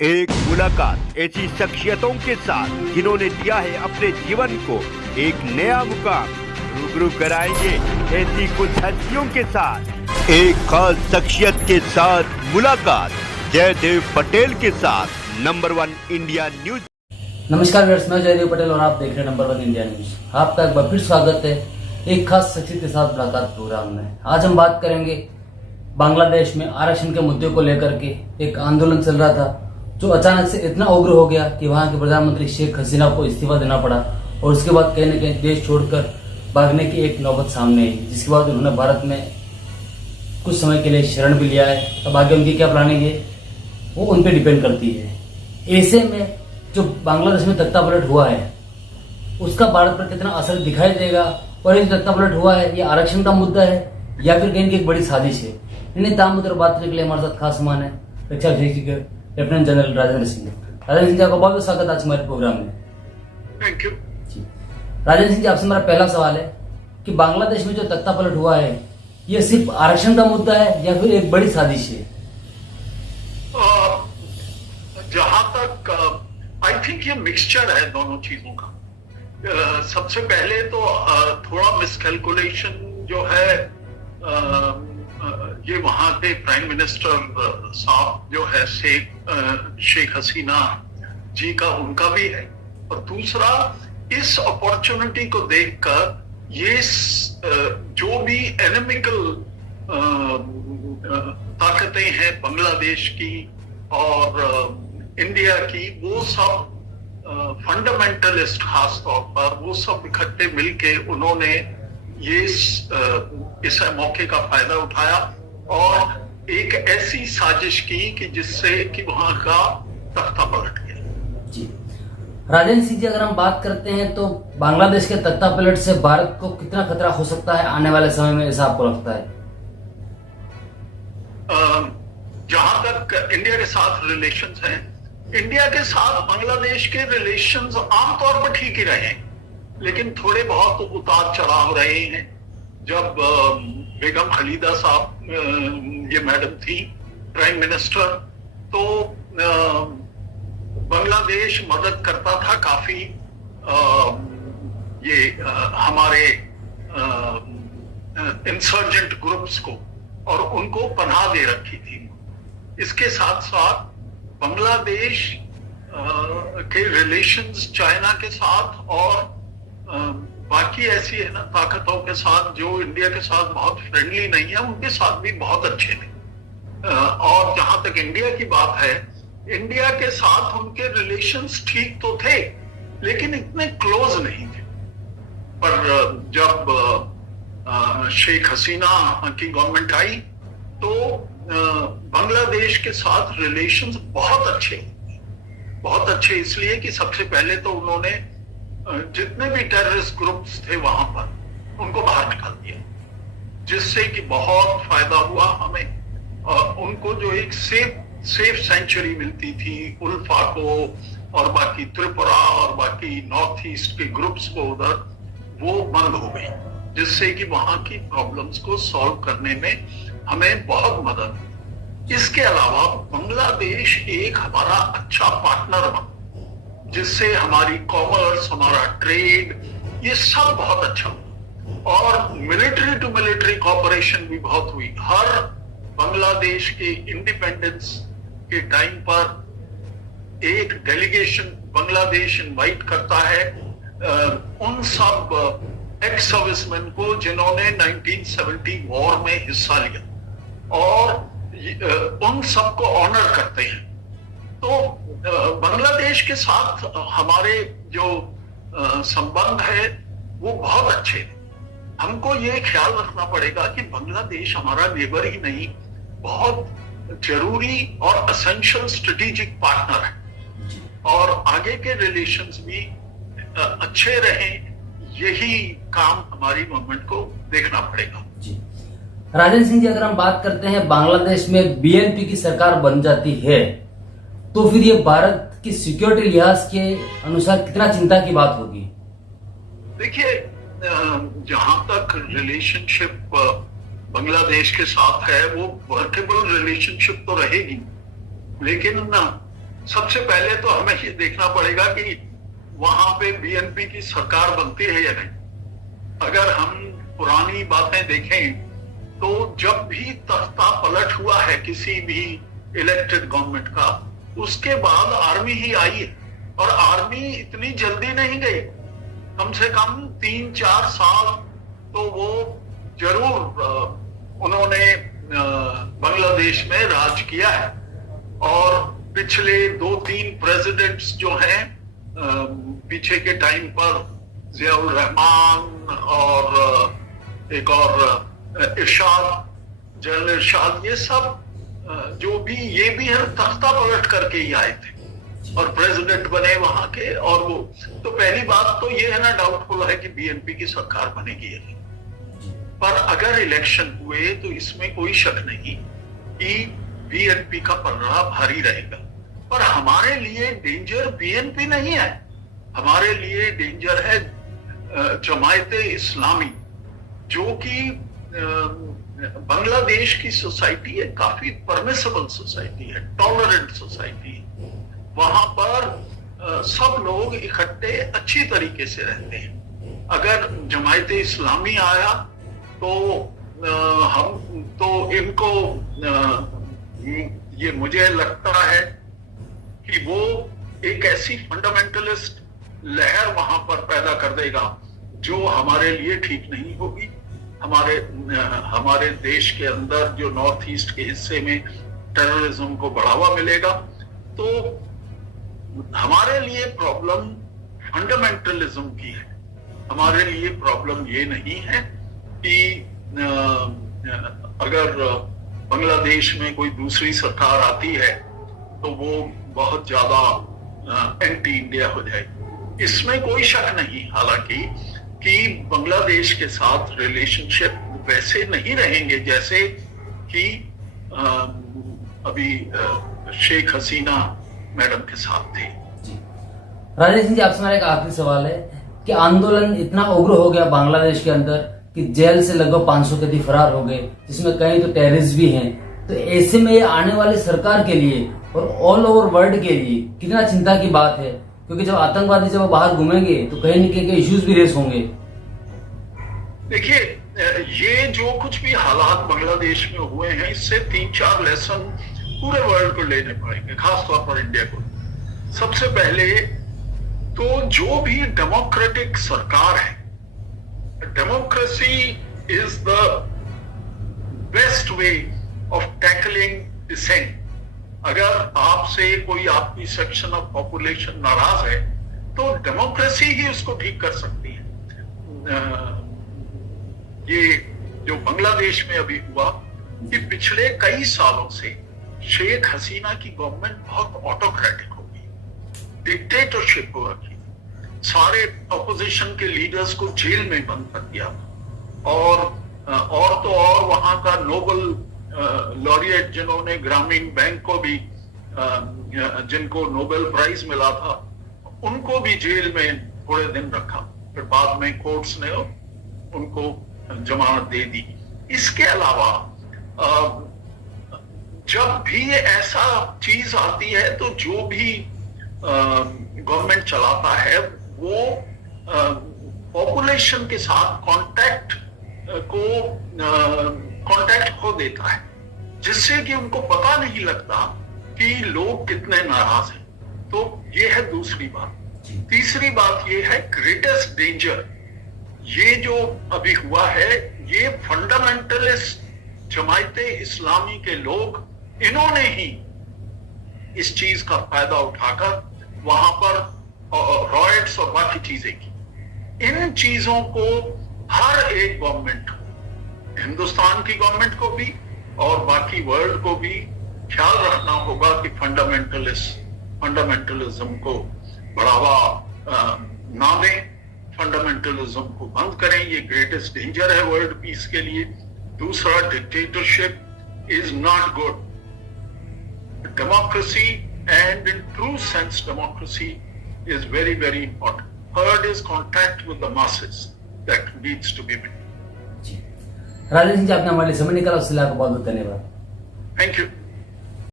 एक मुलाकात ऐसी शख्सियतों के साथ जिन्होंने दिया है अपने जीवन को एक नया मुकाम। रूबरू कराएंगे ऐसी कुछ हस्तियों के साथ एक खास शख्सियत के साथ मुलाकात जयदेव पटेल के साथ नंबर 1 इंडिया न्यूज। नमस्कार व्यूअर्स, मैं जयदेव पटेल और आप देख रहे हैं नंबर 1 इंडिया न्यूज। आपका एक बार फिर स्वागत है एक खास शख्सियत के साथ मुलाकात प्रोग्राम में। आज हम बात करेंगे बांग्लादेश में आरक्षण के मुद्दे को लेकर के एक आंदोलन चल रहा था जो अचानक से इतना उग्र हो गया कि वहां के प्रधानमंत्री शेख हसीना को इस्तीफा देना पड़ा और उसके बाद कहीं न कहीं देश छोड़कर भागने की एक नौबत सामने आई, जिसके बाद उन्होंने भारत में कुछ समय के लिए शरण भी लिया है। अब आगे उनकी क्या प्लानिंग है वो उन पर डिपेंड करती है। ऐसे में जो बांग्लादेश में तख्ता पलट हुआ है उसका भारत पर कितना असर दिखाई देगा और ये तख्ता पलट हुआ है ये आरक्षण का मुद्दा है या फिर कहीं की एक बड़ी साजिश है। इन्हें ताम मुद्दे बात करने के लिए हमारे साथ खास मेहमान है रक्षा विशेषज्ञ लेफ्टिनेंट जनरल राजेंद्र सिंह। राजेंद्र सिंह जी, आपका बहुत बहुत स्वागत आज हमारे प्रोग्राम में। Thank you. राजेंद्र सिंह जी, आपसे मेरा पहला सवाल है कि बांग्लादेश में जो तख्ता पलट हुआ है ये सिर्फ आरक्षण का मुद्दा है या फिर एक बड़ी साजिश है? जहां तक आई थिंक ये मिक्सचर है दोनों चीजों का। सबसे पहले तो थोड़ा मिसकैलकुलेशन जो है ये वहां के प्राइम मिनिस्टर साहब जो है शेख हसीना जी का उनका भी है, और दूसरा इस अपॉर्चुनिटी को देखकर ये जो भी एनिमिकल ताकतें हैं बांग्लादेश की और इंडिया की, वो सब फंडामेंटलिस्ट खास तौर पर वो सब इकट्ठे मिलके उन्होंने ये इस मौके का फायदा उठाया और एक ऐसी साजिश की कि जिससे कि वहां का तख्ता पलट गया। जी राजेंद्र सिंह जी, अगर हम बात करते हैं तो बांग्लादेश के तख्ता पलट से भारत को कितना खतरा हो सकता है आने वाले समय में, ऐसा आपको लगता है? जहां तक इंडिया के साथ रिलेशंस हैं, इंडिया के साथ बांग्लादेश के रिलेशंस आमतौर पर ठीक ही रहे हैं, लेकिन थोड़े बहुत उतार चढ़ाव रहे हैं। जब बेगम खलीदा साहब ये मैडम थी प्राइम मिनिस्टर, तो बांग्लादेश मदद करता था काफी हमारे इंसर्जेंट ग्रुप्स को, और उनको पनाह दे रखी थी। इसके साथ साथ बांग्लादेश के रिलेशंस चाइना के साथ और बाकी ऐसी है ना ताकतों के साथ जो इंडिया के साथ बहुत फ्रेंडली नहीं है, उनके साथ भी बहुत अच्छे थे। और जहां तक इंडिया की बात है, इंडिया के साथ उनके रिलेशंस ठीक तो थे लेकिन इतने क्लोज नहीं थे। पर जब शेख हसीना की गवर्नमेंट आई तो बांग्लादेश के साथ रिलेशंस बहुत अच्छे इसलिए कि सबसे पहले तो उन्होंने जितने भी टेररिस्ट ग्रुप्स थे वहां पर उनको बाहर निकाल दिया, जिससे कि बहुत फायदा हुआ हमें। उनको जो एक सेफ सेंचुरी मिलती थी उल्फा को और बाकी त्रिपुरा और बाकी नॉर्थ ईस्ट के ग्रुप्स को उधर, वो बंद हो गई, जिससे कि वहां की प्रॉब्लम्स को सॉल्व करने में हमें बहुत मदद। इसके अलावा बांग्लादेश एक हमारा अच्छा पार्टनर बना, जिससे हमारी कॉमर्स, हमारा ट्रेड, ये सब बहुत अच्छा हुआ, और मिलिट्री टू मिलिट्री कॉपरेशन भी बहुत हुई। हर बांग्लादेश के इंडिपेंडेंस के टाइम पर एक डेलीगेशन बांग्लादेश इनवाइट करता है उन सब एक्स सर्विसमैन को जिन्होंने 1970 वॉर में हिस्सा लिया, और उन सबको ऑनर करते हैं। तो बांग्लादेश के साथ हमारे जो संबंध है वो बहुत अच्छे हैं। हमको ये ख्याल रखना पड़ेगा कि बांग्लादेश हमारा नेबर ही नहीं, बहुत जरूरी और एसेंशियल स्ट्रेटेजिक पार्टनर है, और आगे के रिलेशंस भी अच्छे रहें, यही काम हमारी गवर्नमेंट को देखना पड़ेगा। जी राजेंद्र सिंह जी, अगर हम बात करते हैं बांग्लादेश में बीएनपी की सरकार बन जाती है तो फिर ये भारत की सिक्योरिटी लिहाज के अनुसार कितना चिंता की बात होगी? देखिए, जहां तक रिलेशनशिप बांग्लादेश के साथ है वो वर्केबल रिलेशनशिप तो रहेगी, लेकिन सबसे पहले तो हमें ये देखना पड़ेगा कि वहां पे बीएनपी की सरकार बनती है या नहीं। अगर हम पुरानी बातें देखें तो जब भी तख्ता पलट हुआ है किसी भी इलेक्टेड गवर्नमेंट का, उसके बाद आर्मी ही आई है। और आर्मी इतनी जल्दी नहीं गई, कम से कम 3-4 साल तो वो जरूर उन्होंने बांग्लादेश में राज किया है। और पिछले 2-3 प्रेसिडेंट्स जो हैं पीछे के टाइम पर, जियाउर रहमान और एक और इरशाद, जनरल इरशाद, ये सब जो भी ये भी है तख्ता पलट करके ही आए थे और प्रेसिडेंट बने वहां के। और वो तो पहली बात तो ये है ना, डाउटफुल है कि बीएनपी की सरकार बनेगी या नहीं। पर अगर इलेक्शन हुए तो इसमें कोई शक नहीं कि बीएनपी का पलड़ा भारी रहेगा। पर हमारे लिए डेंजर बीएनपी नहीं है, हमारे लिए डेंजर है जमायते इस्लामी, जो कि बांग्लादेश की सोसाइटी है, काफी परमिसिबल सोसाइटी है, टॉलरेंट सोसाइटी है। वहां पर सब लोग इकट्ठे अच्छी तरीके से रहते हैं। अगर जमायते इस्लामी आया तो हम तो इनको ये मुझे लगता है कि वो एक ऐसी फंडामेंटलिस्ट लहर वहां पर पैदा कर देगा जो हमारे लिए ठीक नहीं होगी। हमारे देश के अंदर जो नॉर्थ ईस्ट के हिस्से में टेररिज्म को बढ़ावा मिलेगा। तो हमारे लिए प्रॉब्लम फंडामेंटलिज्म की है। हमारे लिए प्रॉब्लम ये नहीं है कि अगर बांग्लादेश में कोई दूसरी सरकार आती है तो वो बहुत ज्यादा एंटी इंडिया हो जाएगी, इसमें कोई शक नहीं। हालांकि कि बांग्लादेश के साथ रिलेशनशिप वैसे नहीं रहेंगे जैसे कि अभी शेख हसीना मैडम के साथ थे। राजेश जी, आपसे मेरा एक आखिरी सवाल है कि आंदोलन इतना उग्र हो गया बांग्लादेश के अंदर कि जेल से लगभग 500 कैदी फरार हो गए, जिसमें कई तो टेररिस्ट भी हैं। तो ऐसे में आने वाली सरकार के लिए और ऑल ओवर वर्ल्ड के लिए कितना चिंता की बात है, क्योंकि जब आतंकवादी जब बाहर घूमेंगे तो कहीं न कहीं इश्यूज भी रेस होंगे। देखिए, ये जो कुछ भी हालात बांग्लादेश में हुए हैं, इससे 3-4 लेसन पूरे वर्ल्ड को लेने पड़ेंगे, खासतौर पर इंडिया को। सबसे पहले तो जो भी डेमोक्रेटिक सरकार है, democracy is the best way of tackling dissent. अगर आपसे कोई आपकी सेक्शन ऑफ पॉपुलेशन नाराज है तो डेमोक्रेसी ही उसको ठीक कर सकती है। ये जो बांग्लादेश में अभी हुआ कि पिछले कई सालों से शेख हसीना की गवर्नमेंट बहुत ऑटोक्रेटिक हो गई, डिक्टेटरशिप हो रखी, सारे ऑपोजिशन के लीडर्स को जेल में बंद कर दिया। और तो और वहां का नोबल लॉरिएट जिन्होंने ग्रामीण बैंक को भी जिनको नोबेल प्राइज मिला था, उनको भी जेल में थोड़े दिन रखा, फिर बाद में कोर्ट्स ने उनको जमानत दे दी। इसके अलावा जब भी ऐसा चीज आती है तो जो भी गवर्नमेंट चलाता है वो पॉपुलेशन के साथ कांटेक्ट खो देता है, जिससे कि उनको पता नहीं लगता कि लोग कितने नाराज हैं। तो ये है दूसरी बात। तीसरी बात ये है ग्रेटेस्ट डेंजर, ये जो अभी हुआ है, ये फंडामेंटलिस्ट जमायते इस्लामी के लोग, इन्होंने ही इस चीज का फायदा उठाकर वहां पर रॉयट्स और बाकी चीजें की। इन चीजों को हर एक गवर्नमेंट, हिंदुस्तान की गवर्नमेंट को भी और बाकी वर्ल्ड को भी ख्याल रखना होगा कि फंडामेंटलिज्म को बढ़ावा ना दें, फंडामेंटलिज्म को बंद करें। ये ग्रेटेस्ट डेंजर है वर्ल्ड पीस के लिए। दूसरा, dictatorship is not good. Democracy, and in true sense democracy is very, very important. Third is contact with the masses that needs to be made. Rajesh ji, आपने हमारे लिए समय निकाला, उसके लिए आपका बहुत बहुत धन्यवाद। Thank you.